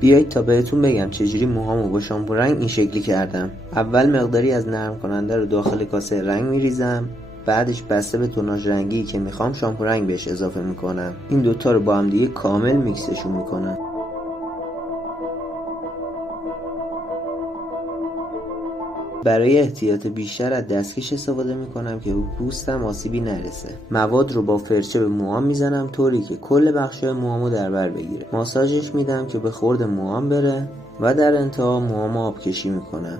بیایید تا بهتون بگم چجوری موهامو با شامپو رنگ این شکلی کردم. اول مقداری از نرم کننده رو داخل کاسه رنگ میریزم، بعدش بسته به توناژ رنگی که میخوام شامپو رنگ بهش اضافه میکنم. این دوتا رو با هم دیگه کامل میکسشون میکنم. برای احتیاط بیشتر از دستکش استفاده میکنم که به پوستم آسیبی نرسه. مواد رو با فرچه به موهام میزنم طوری که کل بخشای موهامو در بر بگیره. ماساژش میدم که به خورد موهام بره و در انتها موهامو آبکشی میکنم.